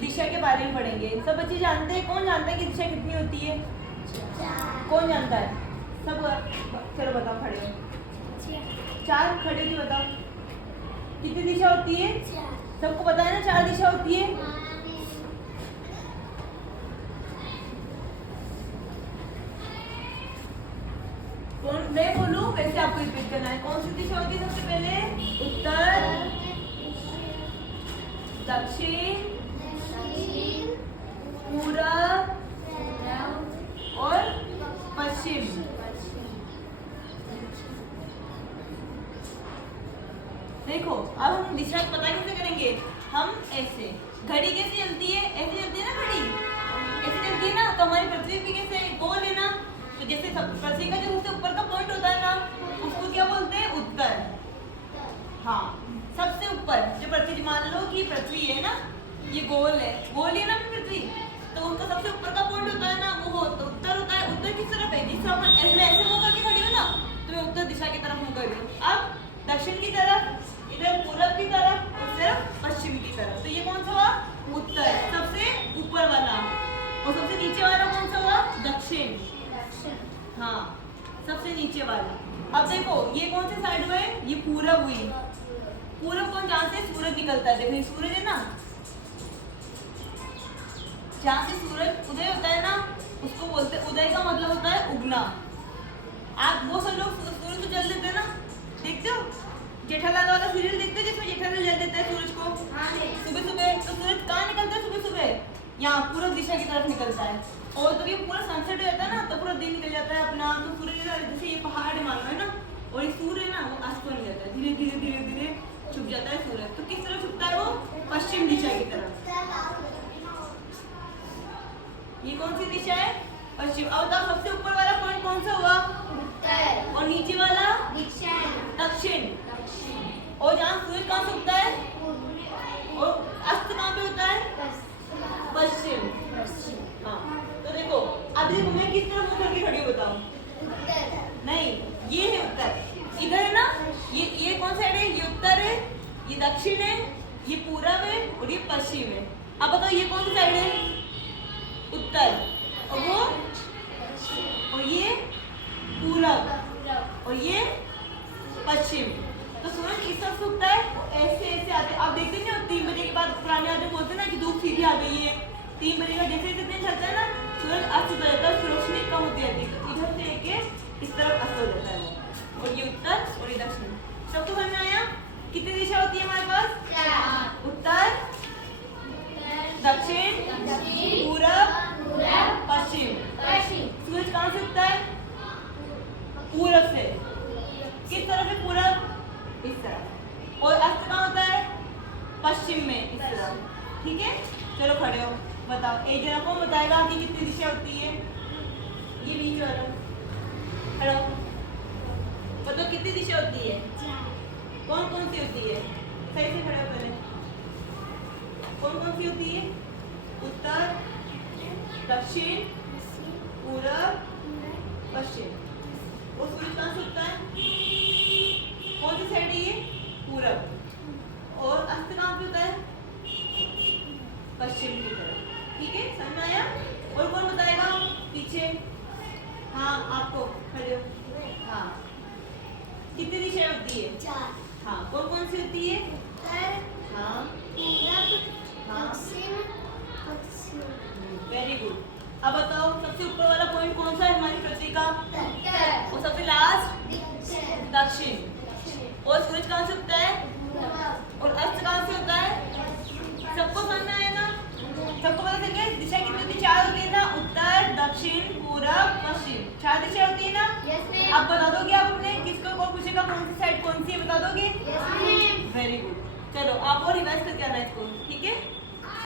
दिशा के बारे में पढ़ेंगे। सब बच्चे जानते हैं, कौन जानता है कि दिशा कितनी होती है? कौन जानता है? सब चलो बताओ, खड़े हो। 4 खड़े होके बताओ कितनी दिशा होती है? सबको पता है ना 4 दिशा होती है। कौन, मैं बोलूं वैसे आपको रिपीट करना है। कौन सी दिशा होती है? सबसे पहले उत्तर, दक्षिण, पूरब और पश्चिम। देखो अब हम दिशा पता कैसे करेंगे? हम ऐसे, घड़ी कैसे चलती है? ऐसे चलती है ना घड़ी, ऐसे चलती है ना। तो हमारी पृथ्वी भी कैसे गोल है ना। तो जैसे पृथ्वी का जो सबसे ऊपर का पॉइंट होता है ना, उसको क्या बोलते हैं? उत्तर। हाँ, सबसे ऊपर जो पृथ्वी, मान लो कि पृथ्वी है ना, ये गोल है ना पृथ्वी, तो उसका सबसे ऊपर का पॉइंट होता है ना, वो तो उत्तर होता है। उत्तर किस तरफ है? जिस तरफ मैं ऐसे मुंह करके खड़ी हूँ ना, तो मैं उत्तर दिशा की तरफ मुंह कर रही हूँ। अब दक्षिण की तरफ, इधर पूरब की तरफ और सिर्फ पश्चिम की तरफ। तो ये कौन सा हुआ? उत्तर, सबसे ऊपर वाला। और सबसे नीचे वाला कौन सा हुआ? दक्षिण। हाँ, सबसे नीचे वाला। अब देखो ये कौन से साइड हुए? ये पूरब हुई। पूरब कौन? जहाँ से सूरज निकलता है। देखो ये सूरज है ना, जहाँ से सूरज उदय होता है ना, उसको बोलते हैं उदय। का मतलब होता है उगना। आप वो सब लोग सूरज को जल देते हैं ना, देखते हो? जेठालाल वाला सीरियल देखते हैं जिसमें जेठालाल जल देता है सूरज को सुबह सुबह। तो सूरज कहाँ निकलता है सुबह सुबह? यहाँ पूरब दिशा की तरफ निकलता है। और तो ये पूरा सनसेट हो जाता है ना, तो पूरा दिन निकल जाता है अपना। तो सूरज जैसे ये पहाड़ मानो है ना, और ये सूर्य है ना, वो अस्त होने जाता है। धीरे धीरे धीरे धीरे छुप जाता है सूरज। तो किस तरफ छुपता है वो? पश्चिम दिशा की तरफ। ये कौन सी दिशा है? पश्चिम। अब बताओ सबसे ऊपर वाला पॉइंट कौन सा हुआ? उत्तर। और नीचे वाला? दक्षिण। और जहाँ सूरज कहाँ से उगता है? और अस्त कहाँ पे होता है? पश्चिम। हाँ, तो देखो अब देखो मैं किस तरफ मुंह करके खड़ी हूँ बताओ? नहीं, ये है उत्तर। इधर है ना, ये कौन साइड है? ये उत्तर है, ये दक्षिण है, ये पूरब है और ये पश्चिम है। अब बताओ ये कौन सी साइड है? उत्तर। और वो, और ये पूरब और ये पश्चिम। तो सूरज इस तरफ उगता है, ऐसे ऐसे आते। आप देखते नहीं हो 3 बजे के बाद पुराने आदमी बोलते हैं ना कि धूप सीधी आ गई है। 3 बजे का जैसे जैसे दिन चलता है ना, सूरज अस्त हो जाता है, रोशनी कम होती जाती है। तो इधर से लेके इस तरफ अस्त हो जाता है वो। और ये उत्तर और ये दक्षिण। सबको समझ में आया? कितनी दिशा होती है हमारे पास? उत्तर, दक्षिण, पूरब, पश्चिम। सूरज कहाँ से उगता है? पूरब से। किस तरफ है पूरब? इस तरफ। और अस्त कहाँ होता है? पश्चिम में, इस तरफ। ठीक है, चलो खड़े हो, बताओ एक जरा कौन बताएगा कि कितनी दिशा होती है? ये बीच वाला खड़ा हो, बताओ कितनी दिशा होती है? कौन कौन सी होती है? सही से खड़े हो पहले। कौन कौन सी होती है? उत्तर, दक्षिण, पूरब, पश्चिम। और सूरज कहाँ से उगता है? कौन सी साइड है ये? पूरब। और अस्त कहाँ पे होता है? पश्चिम की तरफ। ठीक है, समझ में आया? और कौन बताएगा पीछे? हाँ, आपको खड़े हो। हाँ, कितनी दिशाएं होती है? 4। हाँ, कौन कौन सी होती है? उत्तर, हाँ, पूरब, हाँ, पश्चिम। Very good. अब बताओ सबसे ऊपर वाला पॉइंट कौन सा है हमारी पृथ्वी का? उत्तर। और सबसे लास्ट? दक्षिण। और सूरज कहाँ से उगता है? और अस्त कहाँ से होता है? सबको समझ में आएगा? सबको पता चल गया दिशा कितनी होती है? 4 होती है ना, उत्तर, दक्षिण, पूरब, पश्चिम। 4 दिशा होती है ना? अब बता दोगे आप अपने? किसको कौन पूछेगा कौन सी साइड कौन सी है, बता दोगे? Very good. चलो आप और रिवाइज करके आना इसको, ठीक है?